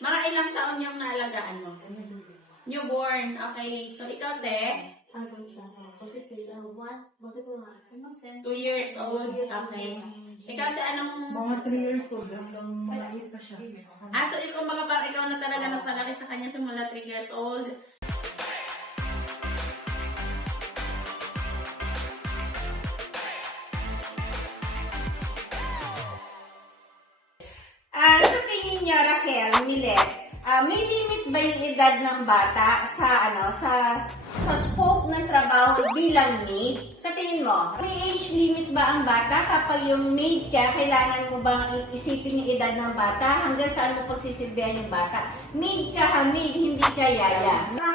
Mga ilang taon yung naalagaan mo? Newborn. Okay. So, ikaw, te? Two years old. Okay. Ikaw, te, anong... Mga 3 years old hanggang maliit pa siya. Ah, so ikaw mga parang ikaw na talaga nagpalaki sa kanya simula 3 years old. Ah, may limit ba yung edad ng bata sa ano sa sa scope ng trabaho bilang maid? Sa tingin mo, may age limit ba ang bata kapag yung maid ka, kailangan mo bang isipin yung edad ng bata hanggang saan mo pagsisilbihan yung bata? Maid ka ha, maid, hindi ka yaya. Sa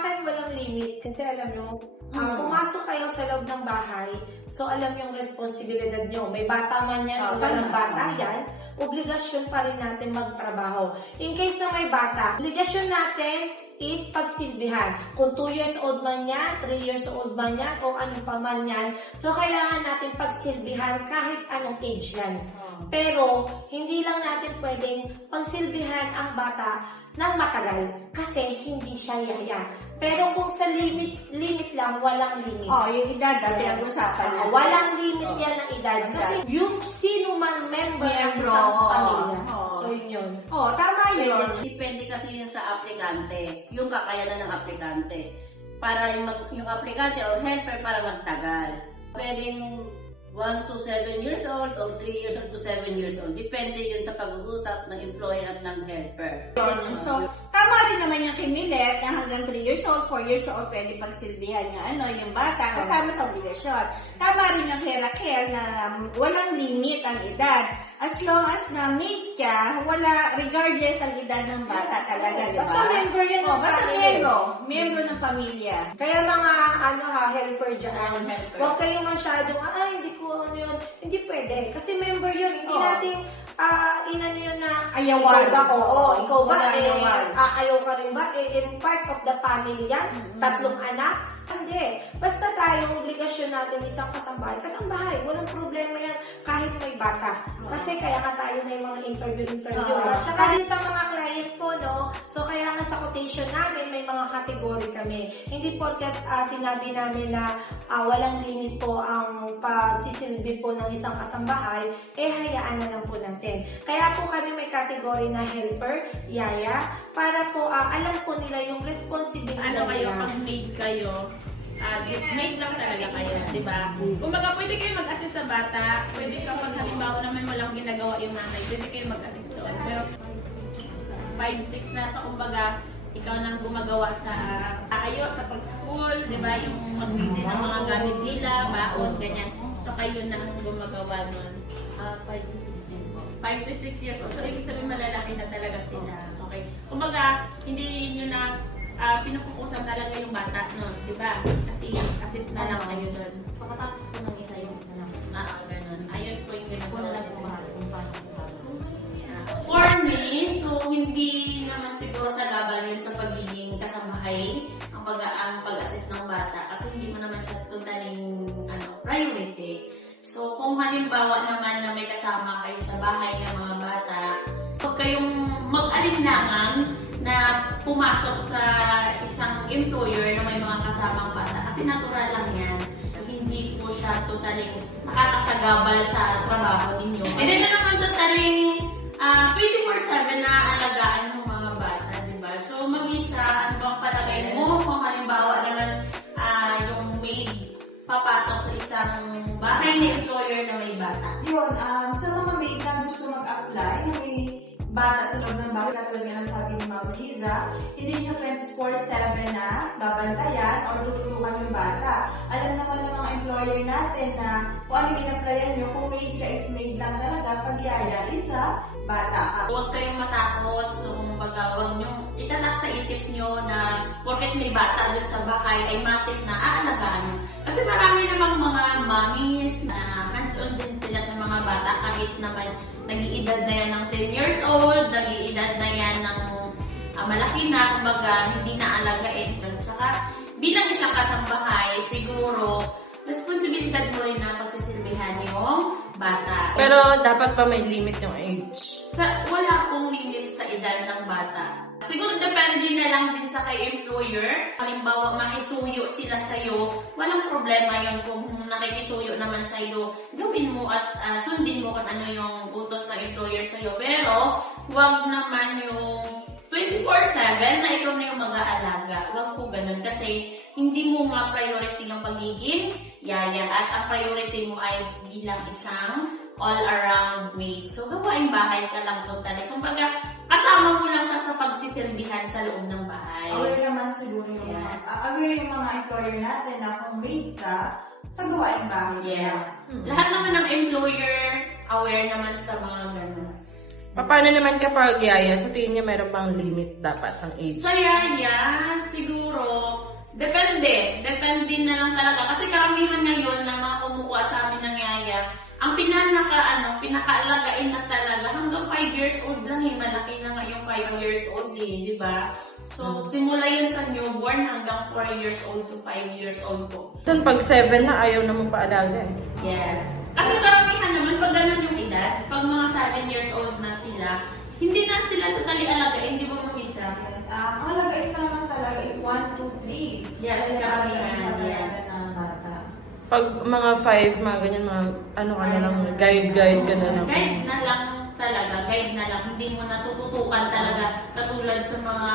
limit kasi alam nyo, ah, Mm. pumasok kayo sa loob ng bahay, so alam yung responsibilidad nyo. May bata man yan Oh, o walang bata yan, obligasyon pa rin natin magtrabaho. In case na may bata, obligasyon natin is pagsilbihan. Kung 2 years old man yan, 3 years old man yan, o ano pa man yan, so kailangan natin pagsilbihan kahit anong age yan. Pero, hindi lang natin pwedeng pagsilbihan ang bata ng matagal kasi hindi siya yaya. Pero kung sa limit, limit lang, walang limit. Oh, yung edad, ah, Yes. pinag-usapan natin. walang limit Oh. yan ng edad. Kasi yung sino man member ng isang pamilya. Oo. So, yun yun. Oh, tama yun. Depende kasi yun sa aplikante, yung kakayanan ng aplikante. Para yung, yung aplikante o helper para magtagal. Pwedeng 1 to 7 years old o 3 years old to 7 years old. Depende yun sa pag-uusap ng employer at ng helper. So, tama rin naman yung kay Millet na hanggang 3 years old, 4 years old, pwede pagsilbihan yung, ano, yung bata kasama sa obligasyon. Tama rin yung kay Raquel na um, walang limit ang edad. As long as na mate ka, wala, regardless ang edad ng bata talaga, di ba? Basta member yan ng Oh, basta family. membro. Membro ng pamilya. Kaya mga ano ha, helper dyan, Helper. huwag kayong masyadong, ah, hindi ko ano yun. Hindi pwede. Kasi member yun. Hindi Oo. natin ah inan yun na Ayawan. ikaw ba, oo, ikaw ba, eh, ayawan. ah, ayaw ka rin ba, eh, in part of the family yan, Mm-mm. tatlong anak, hindi. Basta tayo, obligasyon natin isang kasambahay. Kasambahay, walang problema yan kahit may bata. Kasi kaya nga tayo may mga interview-interview. Oo. At saka din sa mga client po, no? So, kaya nga sa quotation namin, may mga category kami. Hindi porket ah, sinabi namin na ah, walang limit po ang pagsisilbi po ng isang kasambahay, eh hayaan na lang po natin. Kaya po kami may category na helper, yaya, para po ah, alam po nila yung responsibility ano kayo, pag maid kayo, ah, maid lang talaga kayo, di ba? Kumbaga, pwede kayo mag-assist sa bata, pwede kapag halimbawa naman walang ginagawa yung nanay, pwede kayo mag-assist doon. Pero 5-6 na sa kumbaga, ikaw nang gumagawa sa ayos, sa pag-school, di ba? Yung magbili ng mga gamit nila, baon, ganyan. So, kayo na ang gumagawa nun. 5 to 6 5 to 6 years old. So, ibig sabihin malalaki na talaga sila. Okay? Kumbaga, hindi nyo na uh, pinupukusan talaga yung bata nun, di ba? Kasi assist na lang kayo doon. Pagkatapos ko ng isa yung isa lang. Ah, ganun. Ayun po yung ginagawa. Wala lang kung kung paano paano. For me, so hindi naman siguro sa gabal yun sa pagiging kasamahay ang pag ang pag-assist ng bata kasi hindi mo naman siya totaling ano, priority. So kung halimbawa naman na may kasama kayo sa bahay ng mga bata, huwag kayong mag-alinlangan na pumasok sa isang employer na may mga kasamang bata kasi natural lang yan. So, hindi po siya totaling nakakasagabal sa trabaho ninyo. And then, naman totaling ah 24-7 na alagaan ng mga bata, di ba? So, mabisa, ano bang palagay mo kung halimbawa naman ah yung maid papasok sa isang bahay ni employer na may bata? Yun, um, sa mga maid na gusto mag-apply, na may bata sa loob ng bahay, katulad nga ng sabi ni Ma'am Liza, hindi nyo 24-7 na babantayan or tutulungan yung bata. Alam naman ng mga employer natin na kung ano in-applyan nyo, kung maid ka is maid lang talaga, pag yaya, isa, bata ka. Huwag kayong matakot. So, kumbaga, huwag niyong itatak sa isip niyo na porket may bata doon sa bahay ay matik na aalagaan. Kasi marami namang mga mommies na hands-on din sila sa mga bata kahit naman nag-iedad na yan ng 10 years old, nag-iedad na yan ng ah, malaki na, kumbaga, hindi na alagain. Tsaka, bilang isang kasambahay, siguro, responsibilidad mo rin na pagsisilbihan yung bata. Pero dapat pa may limit yung age. Sa, wala pong limit sa edad ng bata. siguro depende na lang din sa kay employer. Halimbawa, makisuyo sila sa'yo, walang problema yun kung nakikisuyo naman sa'yo. Gawin mo at ah, sundin mo kung ano yung utos ng employer sa'yo. Pero, wag naman yung 24-7 na ikaw na yung mag-aalaga. Huwag po ganun kasi hindi mo nga priority yung pagiging yaya at ang priority mo ay bilang isang all-around maid. So, gawain bahay ka lang totally. Kumbaga, kasama mo lang siya sa pagsisilbihan sa loob ng bahay. Aware naman siguro yung mga, Yes. ah, aware yung mga employer natin na kung maid ka, sa gawain bahay. Yes. Hmm. Lahat naman ng employer aware naman sa mga ganun. Paano naman kapag yaya? Sa tingin niya meron bang limit dapat ng age? Sa yaya, siguro, depende. Depende na lang talaga. Kasi karamihan ngayon na mga kumukuha sa amin ng yaya, ang pinanaka, ano, pinakaalagain na talaga hanggang 5 years old lang eh. Malaki na nga yung 5 years old eh, di ba? So, simula yun sa newborn hanggang 4 years old to 5 years old po. Saan pag 7 na ayaw na mong paalaga eh? Yes. Kasi karamihan naman, pag ganun yung edad, pag mga 7 years old na sila, hindi na sila totally alagain, di ba Yes. Um, ang lagayin naman talaga is 1, 2, 3. Yes, lagayin pa yeah. talaga ng bata. Pag mga 5, mga ganyan, mga ano ka na lang, guide-guide ka na lang. Guide na lang talaga, guide na lang. Hindi mo natututukan talaga katulad sa mga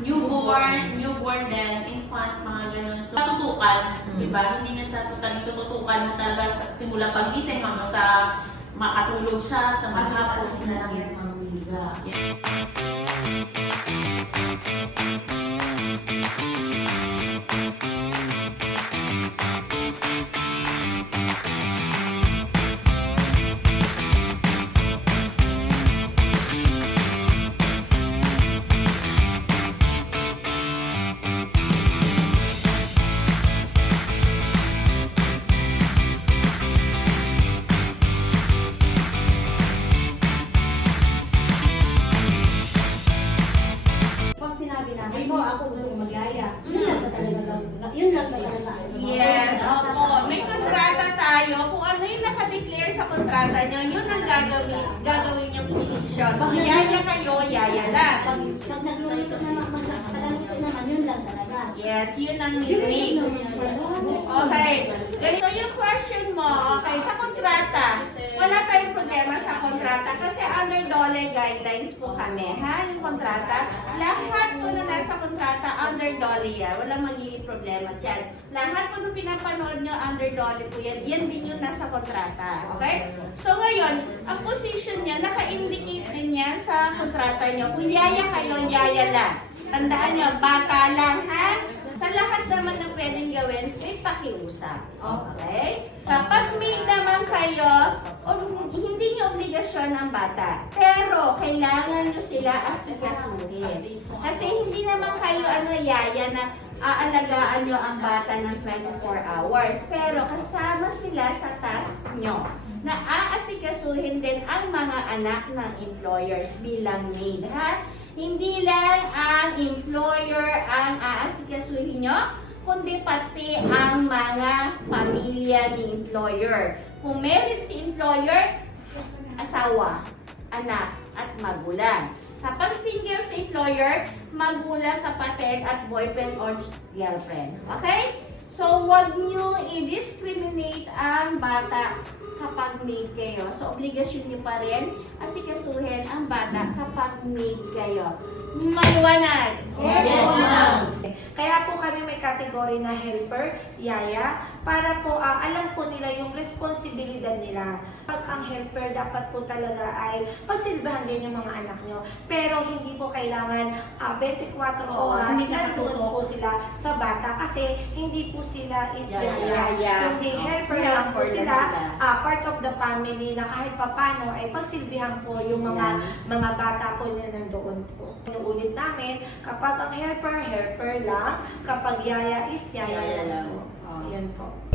newborn, newborn din, infant, mga ganun. So, tutukan, Hmm. di ba? Hindi na sa totally tututukan mo talaga sa simula pagising hanggang sa makatulog siya, sa maghapon. Assist na lang yan, Ma'am Liza. Pag Thank you. Yes, yun ang unique. Okay. Ganito yung question mo. Okay, sa kontrata. Wala tayong problema sa kontrata kasi under DOLE guidelines po kami. Ha? Yung kontrata. Lahat po na nasa kontrata under DOLE yan. Walang magiging problema dyan. Lahat po na pinapanood nyo under DOLE po yan. Yan din yung nasa kontrata. Okay? So ngayon, ang position niya, naka-indicate din niya sa kontrata nyo. Kung yaya kayo, yaya lang. Tandaan nyo, bata lang, ha? Sa lahat naman ng pwedeng gawin, may pakiusap. Okay? Kapag may naman kayo, o- hindi nyo obligasyon ang bata. Pero, kailangan nyo sila asikasuhin. Kasi hindi naman kayo ano yaya na aalagaan nyo ang bata ng 24 hours. Pero kasama sila sa task nyo na aasikasuhin din ang mga anak ng employers bilang maid. Ha? Hindi lang ang employer ang aasikasuhin nyo, kundi pati ang mga pamilya ni employer. Kung meron si employer, asawa, anak, at magulang. Kapag single si employer, magulang, kapatid, at boyfriend or girlfriend. Okay? So, wag nyo i-discriminate ang bata kapag maid kayo. So, obligasyon nyo pa rin asikasuhin ang bata kapag maid kayo. Maliwanag! Yes, ma'am. Kaya po kami may category na helper, yaya, para po ah, alam po nila yung responsibilidad nila. Pag ang helper, dapat po talaga ay pagsilbahan din yung mga anak nyo. Pero hindi po kailangan ah, 24 Oo, oras hindi na nakatutok. po sila sa bata kasi hindi po sila is Yaya. yaya. Hindi helper lang po Helper lang sila. sila. ah, part of the family na kahit papano ay pagsilbihan po yung mga mga bata po na nandoon po. Inuulit namin, kapag ang helper, helper lang. Kapag yaya is yaya, Yaya lang lang. Yan po.